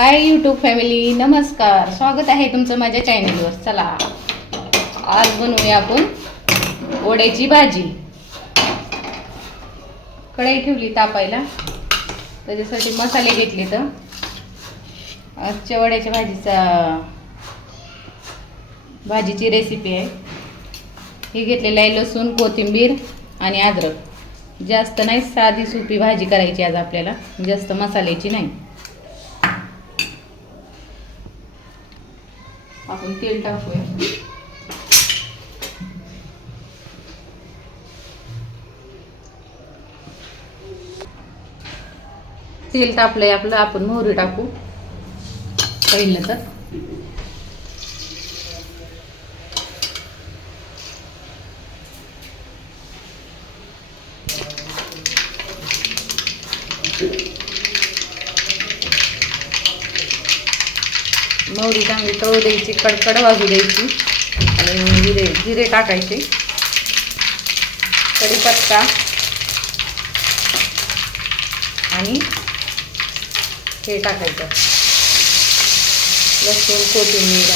Hi YouTube family नमस्कार. स्वागत आहे तुमचं माझ्या चॅनलवर चला आज बनवूया आपण वड्याची भाजी. कढई ठेवली तापायला. त्याच्यासाठी मसाले घेतले तर. आजच्या वड्याच्या भाजीचा भाजीची रेसिपी आहे. ही घेतलेलं आहे लसूण कोथिंबीर आणि अद्रक. जास्त नाही साधी सुपी भाजी करायची आज आपल्याला. जास्त मसाल्याची नाही. आपण तेल टाकूया. तेल तापलंय आपलं आपण मोहरी टाकू. पहिलं तर. मोहरी चांगली तळू द्यायची कडकड वाजू द्यायची आणि जिरे जिरे टाकायचे. कढीपत्ता आणि हे टाकायचं. लसूण कोथिंबीर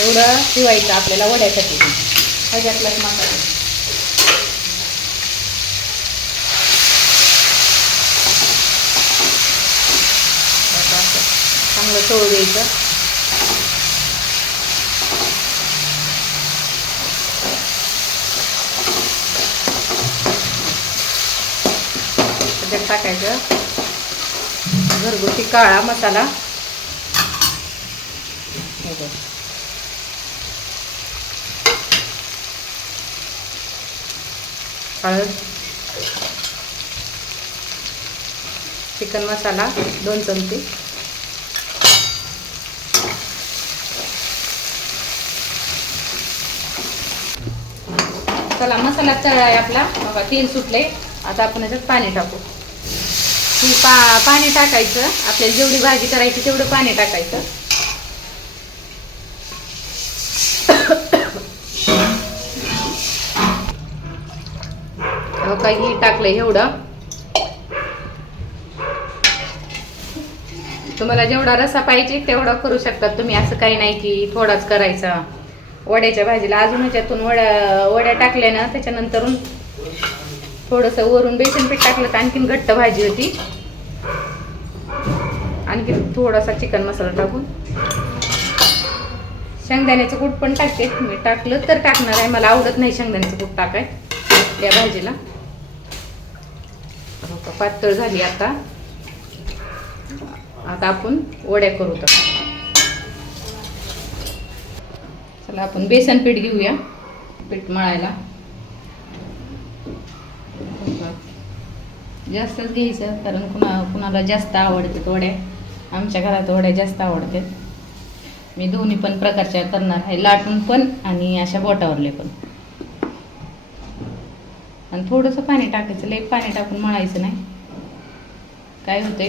एवढं शिवायचं आपल्याला वड्यासाठी. हजारलाच मसाला. असं चांगलं तळू द्यायचं. टाकायचं. घरगुती काळा मसाला. हळद. चिकन मसाला दोन चमचे. चला मसाला तळाय आपला. बघा तेल सुटले आता आपण याच्यात पाणी टाकू. ही पा पाणी टाकायचं. आपल्याला जेवढी भाजी करायची तेवढं पाणी टाकायचं. काही टाकलं टाकलंय एवढं. तुम्हाला जेवढा रसा पाहिजे तेवढा करू शकतात तुम्ही. असं काही नाही की थोडाच करायचा. वड्याच्या भाजीला अजून ह्याच्यातून वड्या वड्या टाकल्या ना त्याच्यानंतरून थोडंसं वरून बेसन पीठ टाकलं तर आणखीन घट्ट भाजी होती. थोडासा चिकन मसाला टाकून. शेंगदाण्याचं कूट पण टाकते. मी टाकलं तर टाकणार आहे. मला आवडत नाही शेंगदाण्याचं कूट टाकाय. त्या भाजीला. का, पातळ झाली आता. आता आपण वड्या करू तर. चला आपण बेसन पीठ घेऊया. पीठ मळायला. जास्तच घ्यायचं कारण कुणा कुणाला जास्त आवडतात वड्या. आमच्या घरात वड्या जास्त आवडतात. मी दोन्ही पण प्रकारच्या करणार आहे. लाटून पण आणि अशा बोटावरले पण. आणि थोडंसं पाणी टाकायचं. लई पाणी टाकून मळायचं नाही. काय होते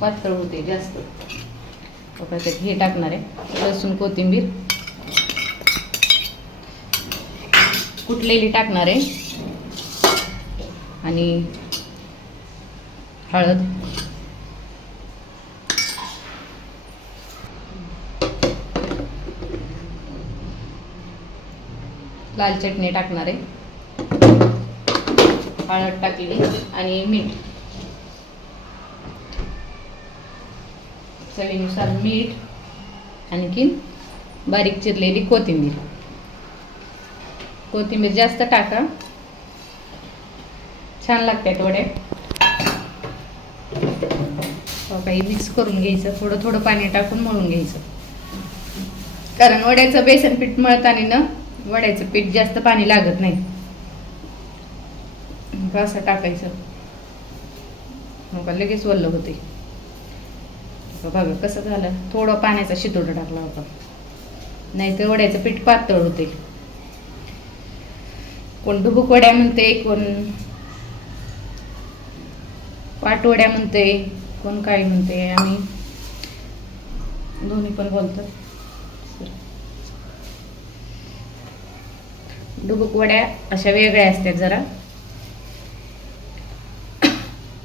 पातळ होते जास्त. त्यात हे टाकणार आहे. लसूण कोथिंबीर. कुटलेली टाकणार आहे. आणि हळद. लाल चटणी टाकणार आहे. हळद टाकली आणि मीठ. चवीनुसार मीठ आणखीन बारीक चिरलेली कोथिंबीर. कोथिंबीर जास्त टाका. छान लागतात वड्या हो, काही मिक्स करून घ्यायचं. थोडं थोडं पाणी टाकून मळून घ्यायचं. कारण वड्याचं बेसन पीठ मळताना ना वड्याचं पीठ जास्त पाणी लागत नाही. असं टाकायचं. मग का लगेच वल्लं होते बघा कसं झालं. थोडं पाण्याचा शितोडा टाकला होता. नाही तर वड्याचं पीठ पातळ होते कोण डुबुक वड्या म्हणते कोण पाटवड्या म्हणते कोण काय म्हणते आणि दोन्ही पण बोलतात डुबुक वड्या अशा वेगळ्या असतात जरा.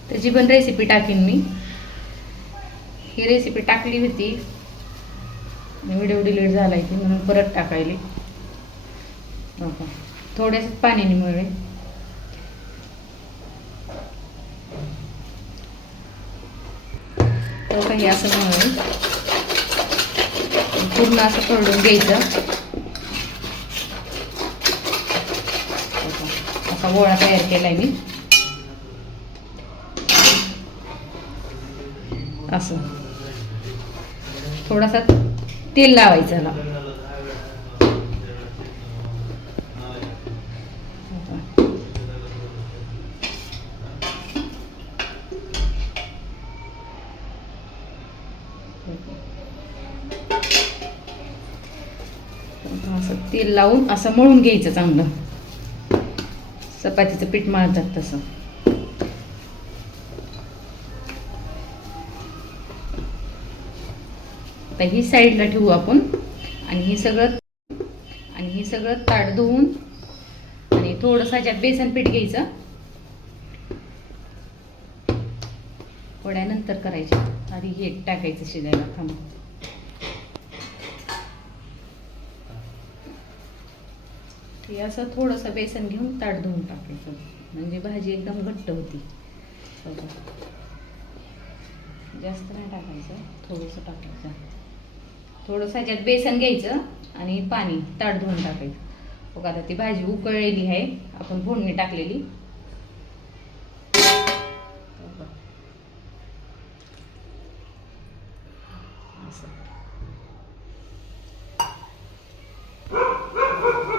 त्याची पण रेसिपी टाकीन मी. ही रेसिपी टाकली होती. व्हिडिओ डिलीट झाला की म्हणून परत टाकायली. हो का थोड्याच पाण्याने मिळेल. तो काही असं मिळेल पूर्ण असं करून घ्यायचं हो का. असा गोळा तयार केला आहे मी. असं. थोडासा तेल लावायचं ह्याला. असं तेल लावून असं मळून घ्यायचं चांगलं. चपातीचं पीठ मळतात तसं. आता ही साईडला ठेवू आपण. आणि हे सगळं आणि हे सगळं ताट धुवून आणि थोडंसं ज्यात बेसन पीठ घ्यायचं. वड्यानंतर करायचं. आधी हे टाकायचं शिजायला. थांब. ते असं थोडंसं बेसन घेऊन ताट धुवून टाकायचं म्हणजे भाजी एकदम घट्ट होती. जास्त नाही टाकायचं थोडंसं टाकायचं. थोडंसं ह्याच्यात बेसन घ्यायचं आणि पाणी ताट धुवून टाकायचं. बघा आता ती भाजी उकळलेली आहे. आपण फोडणी टाकलेली बघा. असं.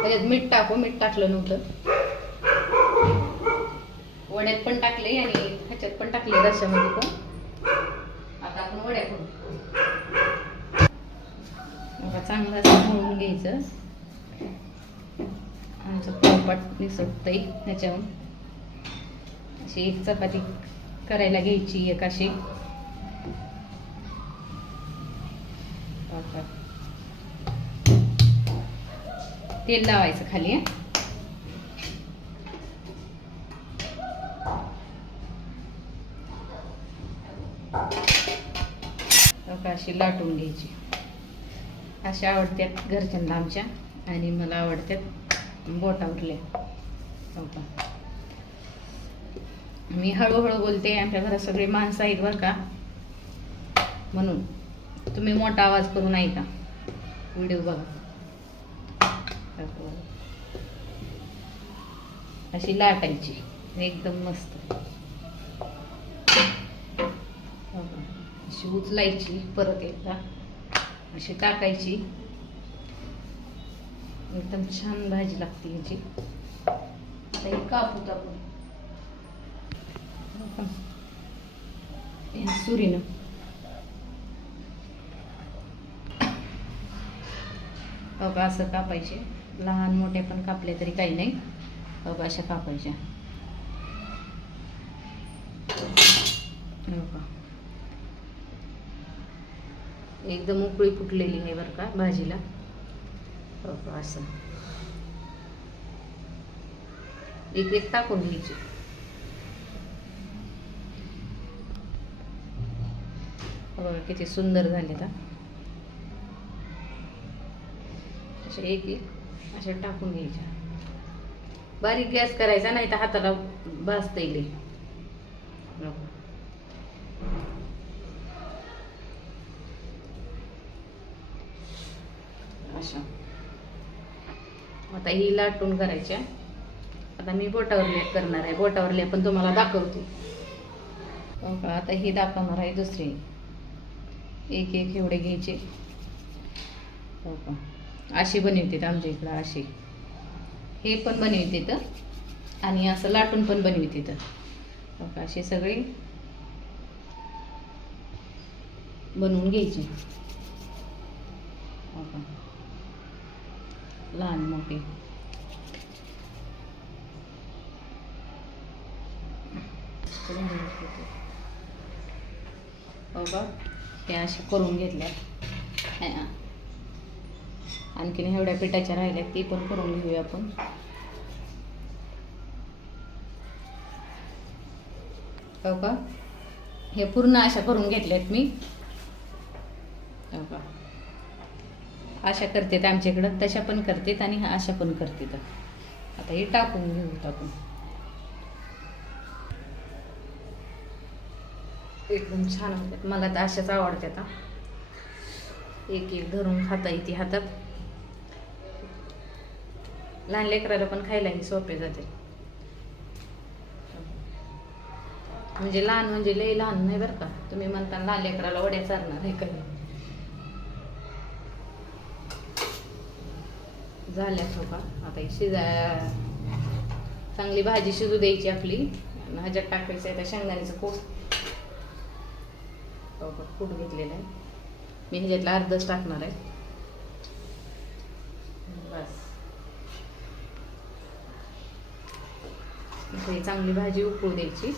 त्याच्यात मीठ टाकू मीठ टाकलं नव्हतं. वड्यात पण टाकले आणि ह्याच्यात पण टाकले रश्यामध्ये पण. आता आपण वड्या करू. बघा चांगलं असं घ्यायचं. आमचं पोळपाट निसटतंय ह्याच्यावर अशी एक चपाती करायला घ्यायची एक अशी. तेल लावायचं खाली अशी लाटून घ्यायची. अशा आवडत्यात घरच्यांना आमच्या आणि मला आवडत्यात बोटावरल्या हो का. मी हळूहळू बोलते आमच्या घरात सगळे माणसं आहेत बरं का. म्हणून तुम्ही मोठा आवाज करून ऐका व्हिडिओ बघा. अशी लाटायची. एकदम मस्त. अशी उचलायची परत एकदा. अशी टाकायची. एकदम छान भाजी लागते याची. आता हे कापूत आपण सुरीनं. असं कापायचे. लहान मोठे पण कापले तरी काही नाही. अशा कापायच्या. हो का एकदम उकळी फुटलेली आहे बरं का भाजीला. हो का असं. एक एक टाकून घ्यायची. बघा किती सुंदर झाले का एक एक अशा टाकून घ्यायच्या. बारीक गॅस करायचा नाही तर हाताला भाजता येईल. अशा. आता ही लाटून करायच्या. आता मी बोटावर लेप करणार आहे. बोटावर लेप पण तुम्हाला दाखवते. आता ही दाखवणार आहे दुसरी. एक एक एवढे घ्यायचे. हो का अशी बनवतात आमच्या इकडं अशी. हे पण बनवते तर आणि असं लाटून पण बनवते तर का असे सगळे बनवून घ्यायचे. हो का लहान मोठे. करून हो का हे असे करून घेतल्या आणखीन एवढ्या पिठाच्या राहिल्या ती पण करून घेऊया आपण. हो का? हे पूर्ण अशा करून घेतल्यात मी. हो का? अशा करतेत आमच्याकडं तशा पण करतात आणि अशा पण करतेत. आता हे टाकून घेऊ टाकून एकदम छान होतात मला तर अशाच आवडतात एक एक धरून खाता येते हातात. लहान लेकराला पण खायलाही सोपे जाते. म्हणजे लहान म्हणजे लई लहान नाही बरं का? तुम्ही म्हणता लहान लेकराला वड्या चालणार आहे का झाल्या सोपा. आता शिजा चांगली भाजी शिजू द्यायची आपली. आणि ह्याच्यात टाकायचं आहे त्या शेंगदाण्याचं कूट कूट घेतलेलं आहे. मी ह्याच्यातला अर्धच टाकणार आहे. बस. इथे चांगली भाजी उकळू द्यायची.